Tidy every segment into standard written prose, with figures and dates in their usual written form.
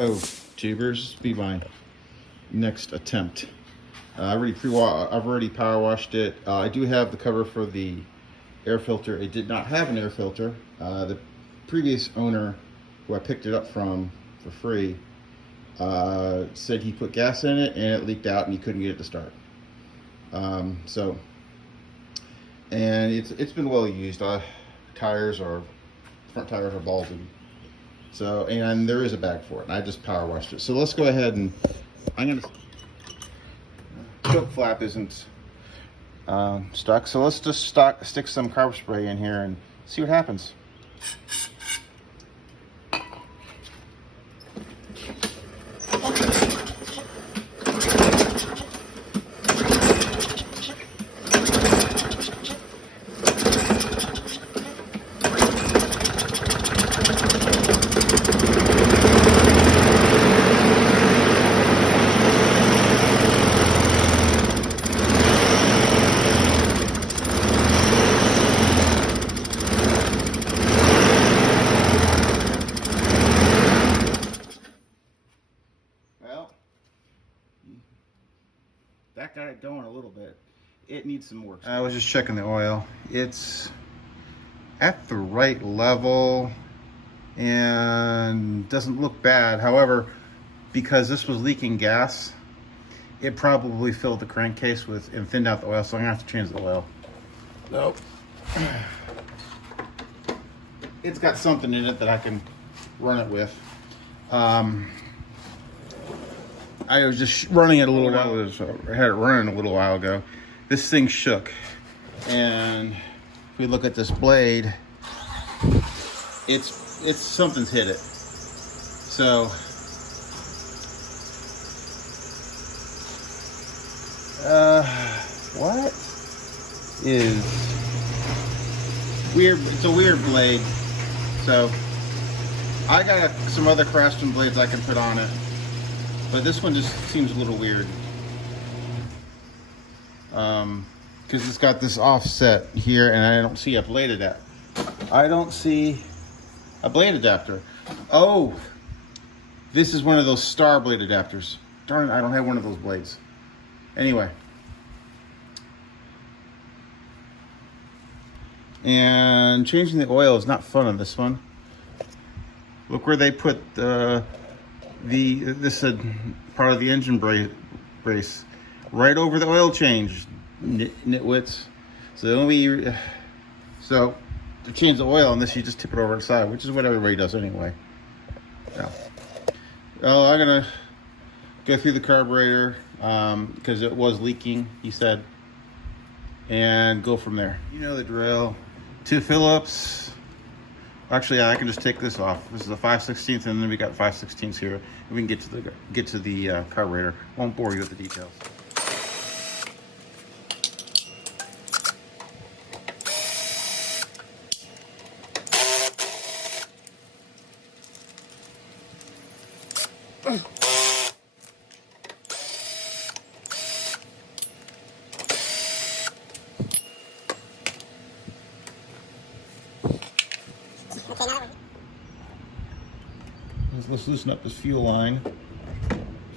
Oh, tubers, be my next attempt. I've already power washed it. I do have the cover for the air filter. It did not have an air filter. The previous owner, who I picked it up from for free, said he put gas in it and it leaked out and he couldn't get it to start. And it's been well used. Front tires are balding. So, and there is a bag for it, and I just power washed it. So let's go ahead and choke flap isn't stuck. So let's just stick some carb spray in here and see what happens. That got it going a little bit. It needs some work. I was just checking the oil. It's at the right level and doesn't look bad. However, because this was leaking gas, it probably filled the crankcase and thinned out the oil, so I'm gonna have to change the oil. Nope. It's got something in it that I can run it with. I was just running it a little while ago. I had it running a little while ago. This thing shook. And if we look at this blade, it's something's hit it. So what is weird? It's a weird blade. So I got some other Craftsman blades I can put on it. But this one just seems a little weird. Because it's got this offset here and I don't see a blade adapter. I don't see a blade adapter. Oh, this is one of those star blade adapters. Darn it, I don't have one of those blades. Anyway. And changing the oil is not fun on this one. Look where they put this is part of the engine brace right over the oil change, nitwits. So to change the oil on this, you just tip it over the side, which is what everybody does anyway. Yeah. Well, I'm gonna go through the carburetor because it was leaking, he said, and go from there. You know the drill. 2 Phillips. Actually, I can just take this off. This is a 5/16, and then we got 5/16 here. And we can get to the carburetor. Won't bore you with the details. Let's loosen up this fuel line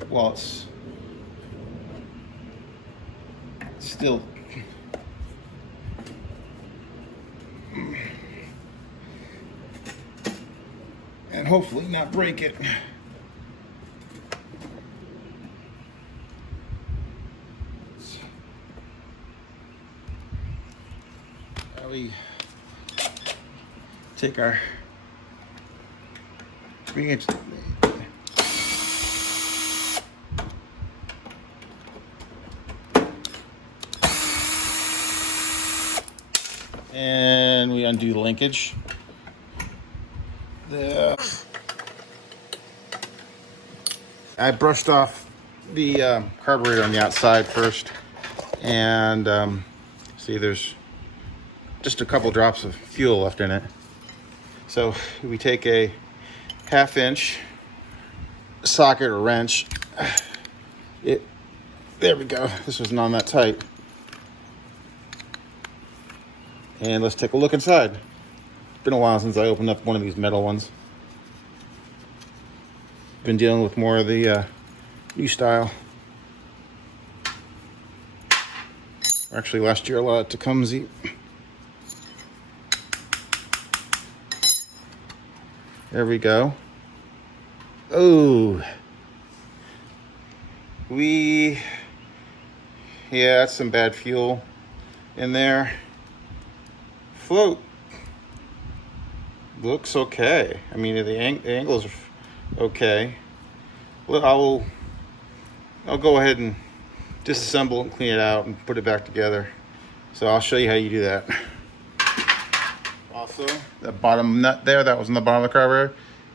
while it's still and hopefully not break it. We take our 3-inch and we undo the linkage. I brushed off the carburetor on the outside first, and see, there's just a couple drops of fuel left in it. So we take a 1/2 inch socket or wrench. There we go. This was not that tight. And let's take a look inside. It's been a while since I opened up one of these metal ones. Been dealing with more of the new style. Actually, last year a lot of Tecumseh. There we go. Oh, yeah, that's some bad fuel in there. Float looks okay. I mean, the angles are okay. Well, I'll go ahead and disassemble and clean it out and put it back together. So I'll show you how you do that. Also, the bottom nut there that was in the bottom of the carburetor,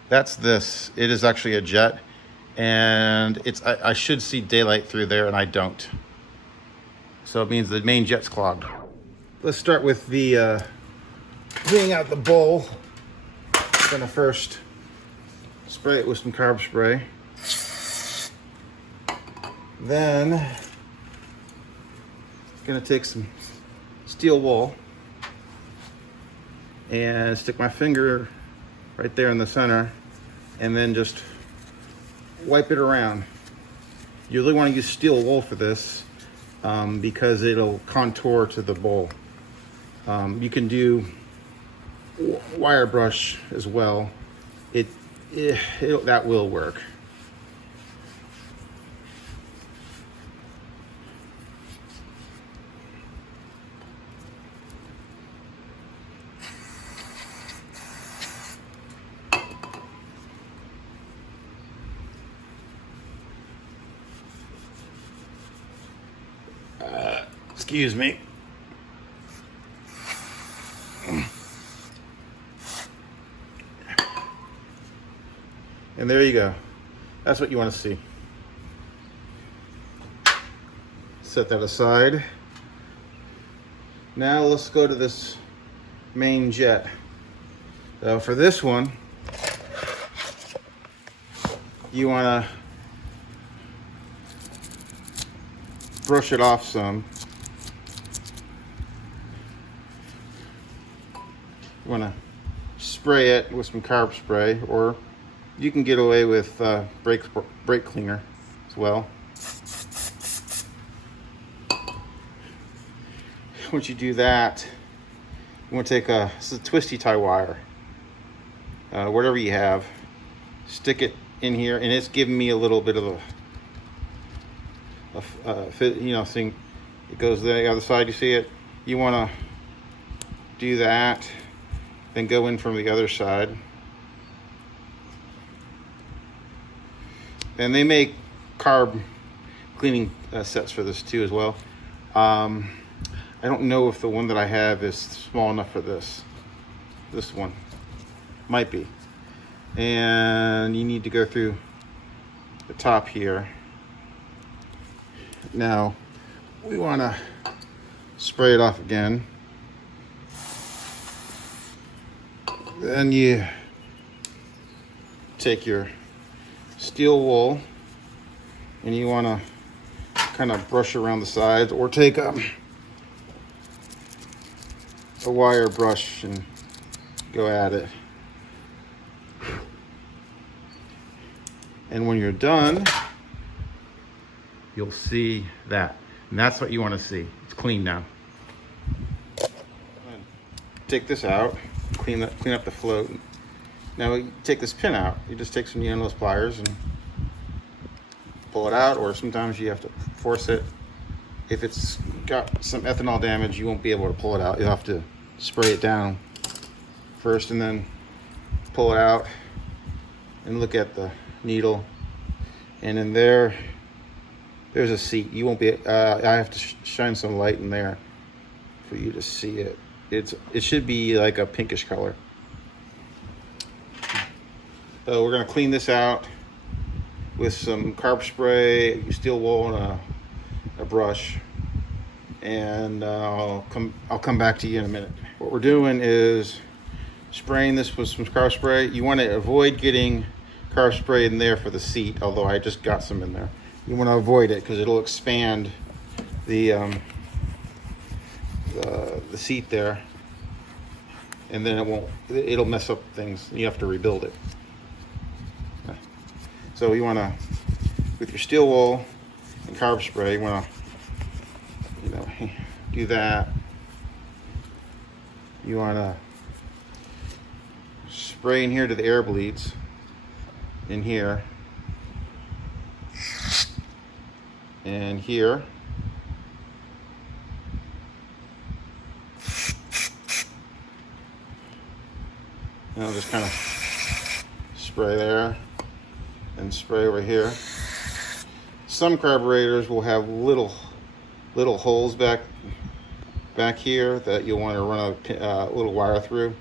that's this. It is actually a jet, and I should see daylight through there, and I don't. So it means the main jet's clogged. Let's start with the cleaning out the bowl. I'm gonna first spray it with some carb spray. Then gonna take some steel wool and stick my finger right there in the center, and then just wipe it around. You really want to use steel wool for this because it'll contour to the bowl. You can do wire brush as well. That will work. Excuse me. And there you go. That's what you want to see. Set that aside. Now let's go to this main jet. So for this one, you want to brush it off some. You want to spray it with some carb spray, or you can get away with brake cleaner as well. Once you do that, you want to take this is a twisty tie wire, whatever you have, stick it in here, and it's giving me a little bit of a thing. It goes the other side. You see it? You want to do that, then go in from the other side. And they make carb cleaning sets for this too as well. I don't know if the one that I have is small enough for this. This one might be. And you need to go through the top here. Now we want to spray it off again. Then you take your steel wool and you want to kind of brush around the sides, or take a wire brush and go at it. And when you're done, you'll see that, and that's what you want to see. It's clean now. Take this out, clean up the float. Now you take this pin out. You just take some endless pliers and pull it out, or sometimes you have to force it. If it's got some ethanol damage, you won't be able to pull it out. You'll have to spray it down first and then pull it out and look at the needle. And in there's a seat. You won't be, I have to shine some light in there for you to see it. It should be like a pinkish color. So we're gonna clean this out with some carb spray, steel wool, and a brush. And I'll come back to you in a minute. What we're doing is spraying this with some carb spray. You want to avoid getting carb spray in there for the seat, although I just got some in there. You want to avoid it because it'll expand the seat there, and then it'll mess up things. You have to rebuild it. So you want to, with your steel wool and carb spray, you want to, you know, do that. You want to spray in here to the air bleeds in here and here. And I'll just kind of spray there and spray over here. Some carburetors will have little holes back here that you'll want to run a little wire through.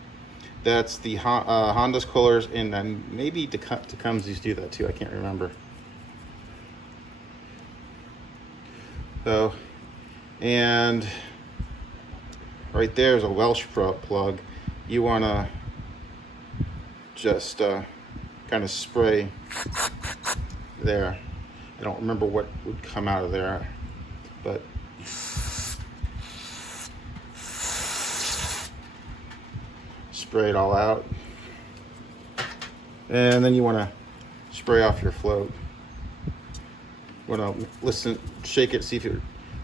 That's the Honda's coolers, and maybe Tecumseh's do that too. I can't remember. So, and right there is a Welsh plug. You want to just kind of spray there. I don't remember what would come out of there, but spray it all out. And then you want to spray off your float. You want to listen, shake it, see if there's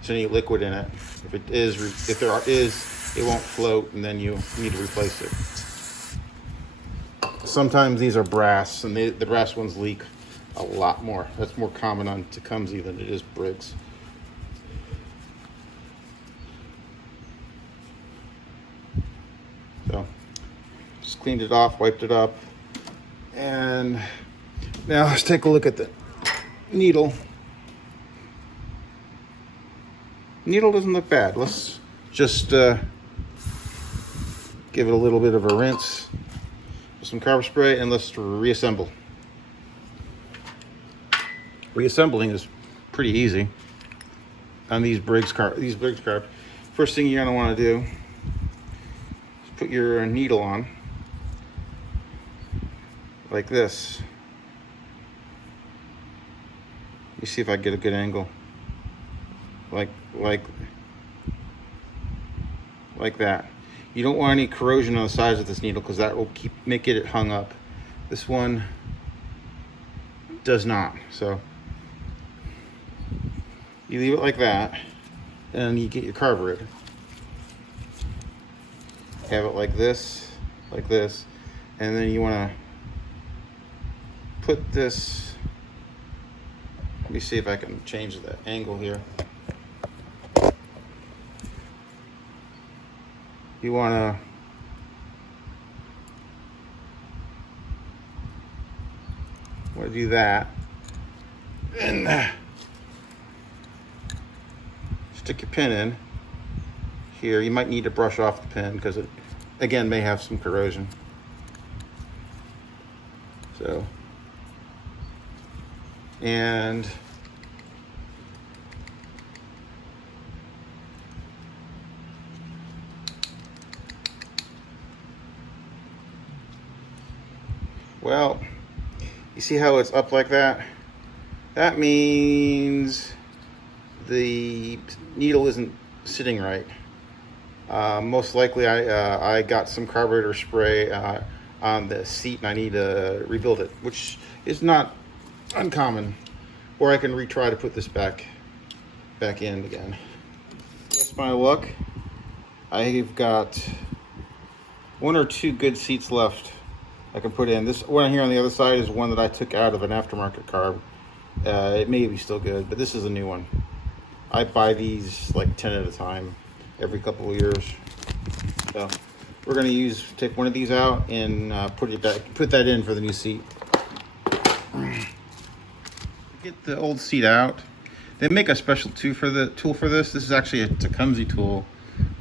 any liquid in it. If there is, it won't float, and then you need to replace it. Sometimes these are brass, and the brass ones leak a lot more. That's more common on Tecumseh than it is Briggs. So, just cleaned it off, wiped it up, and now let's take a look at the needle. Needle doesn't look bad. Let's just give it a little bit of a rinse with some carb spray, and let's reassemble. Reassembling is pretty easy on these Briggs carb. First thing you're gonna want to do is put your needle on like this. You see if I get a good angle. Like that. You don't want any corrosion on the sides of this needle because that will make it hung up. This one does not. So you leave it like that, and you get your carburetor. Have it like this, and then you want to put this. Let me see if I can change the angle here. You want to do that, and stick your pin in here. You might need to brush off the pin because it, again, may have some corrosion. So, and well, you see how it's up like that? That means the needle isn't sitting right. Most likely I got some carburetor spray on the seat, and I need to rebuild it, which is not uncommon. Or I can retry to put this back in again. That's my luck. I've got 1 or 2 good seats left I can put in. This one here on the other side is one that I took out of an aftermarket carb. It may be still good, but this is a new one. I buy these like 10 at a time every couple of years. So we're going to take one of these out and put that in for the new seat. Get the old seat out. They make a special tool for this. This is actually a Tecumseh tool,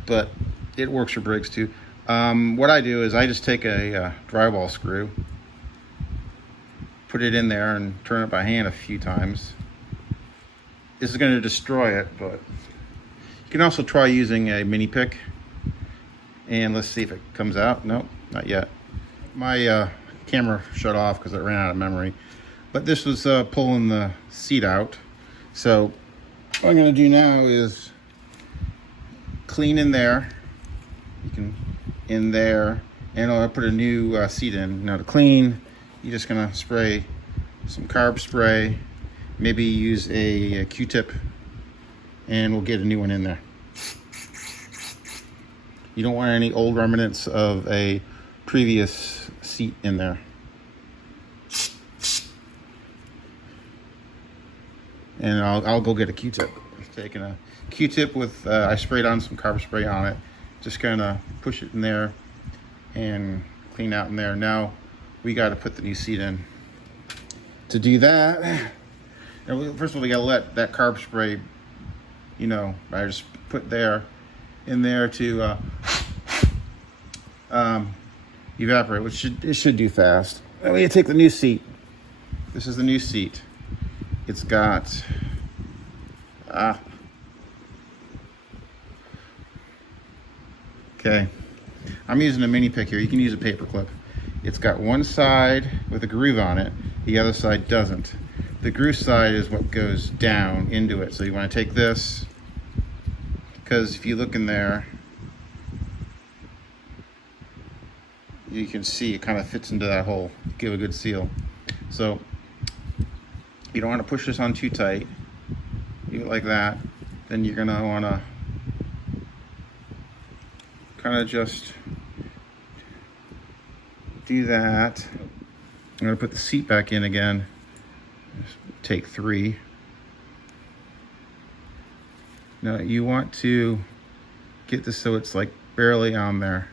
but it works for Briggs too. What I do is I just take a drywall screw, put it in there, and turn it by hand a few times. This is going to destroy it, but you can also try using a mini pick, and let's see if it comes out. Nope, not yet. My camera shut off because it ran out of memory, but this was pulling the seat out. So what I'm going to do now is clean in there. You can in there, and I'll put a new seat in. Now to clean, you're just gonna spray some carb spray, maybe use a Q-tip, and we'll get a new one in there. You don't want any old remnants of a previous seat in there. And I'll go get a Q-tip. I've taken a Q-tip with, I sprayed on some carb spray on it. Just kind of push it in there and clean out in there. Now we got to put the new seat in. To do that, first of all, we got to let that carb spray, you know, I just put in there to evaporate, which it should do fast. Then we take the new seat. This is the new seat. It's got okay. I'm using a mini pick here. You can use a paper clip. It's got one side with a groove on it. The other side doesn't. The groove side is what goes down into it. So you want to take this, because if you look in there, you can see it kind of fits into that hole. Give a good seal. So you don't want to push this on too tight. You like that. Then you're gonna want to kind of just do that. I'm gonna put the seat back in again. Just take 3. Now you want to get this so it's like barely on there.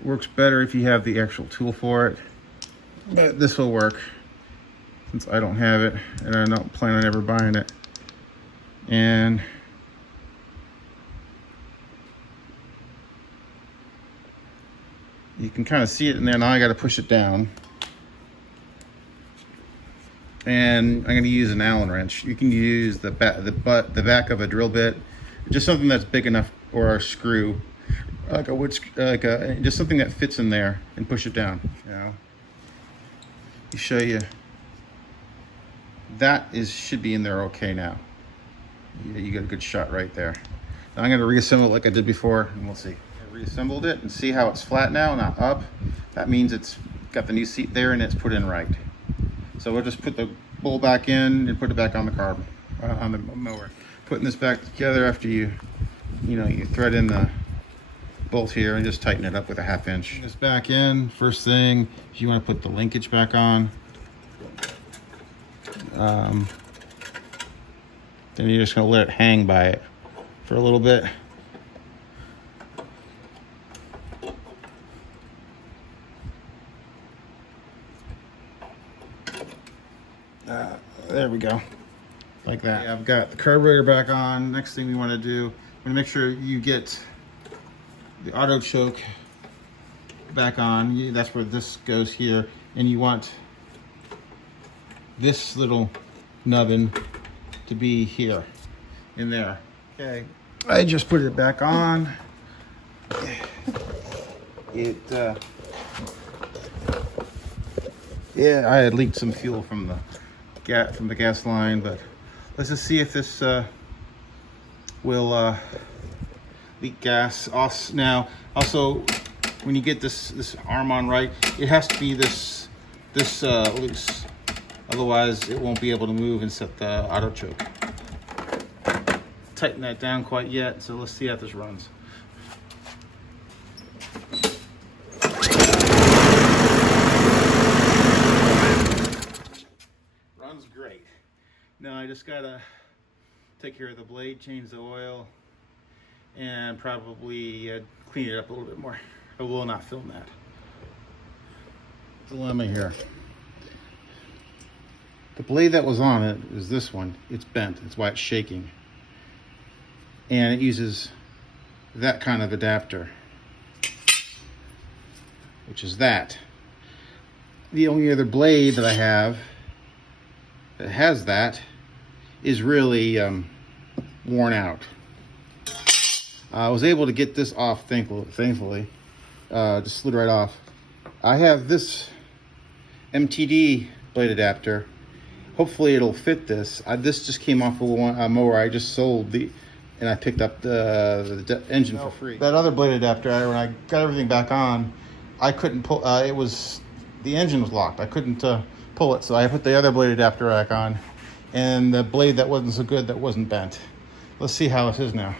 It works better if you have the actual tool for it, but this will work since I don't have it and I don't plan on ever buying it. And you can kind of see it in there. Now I got to push it down. And I'm going to use an Allen wrench. You can use the back of a drill bit, just something that's big enough, or a screw, like a wood, just something that fits in there, and push it down. You know, you show you that should be in there okay now. Yeah, you got a good shot right there. Now I'm going to reassemble it like I did before, and we'll see. I reassembled it and see how it's flat now, not up. That means it's got the new seat there and it's put in right. So we'll just put the bowl back in and put it back on the carb, on the mower. Putting this back together after you thread in the bolt here and just tighten it up with a 1/2 inch. Put this back in. First thing, if you want to put the linkage back on, then you're just going to let it hang by it for a little bit. There we go, like that. Yeah, I've got the carburetor back on. Next thing we want to do, I'm going to make sure you get the auto choke back on. That's where this goes here, and you want this little nubbin to be here, in there. Okay, I just put it back on. Yeah, I had leaked some fuel from the gas line, but let's just see if this will leak gas. Now, also, when you get this arm on right, it has to be this loose. Otherwise, it won't be able to move and set the auto choke. Tighten that down quite yet, so let's see how this runs. Runs great. Now I just gotta take care of the blade, change the oil, and probably clean it up a little bit more. I will not film that. Dilemma here. The blade that was on it is this one. It's bent. That's why it's shaking. And it uses that kind of adapter, which is that. The only other blade that I have that has that is really worn out. I was able to get this off, thankfully. Just slid right off. I have this MTD blade adapter. Hopefully it'll fit this. This just came off of a mower I just sold, and I picked up the engine for free. That other blade adapter, when I got everything back on, I couldn't pull, the engine was locked. I couldn't pull it, so I put the other blade adapter rack on, and the blade that wasn't so good, that wasn't bent. Let's see how this is now.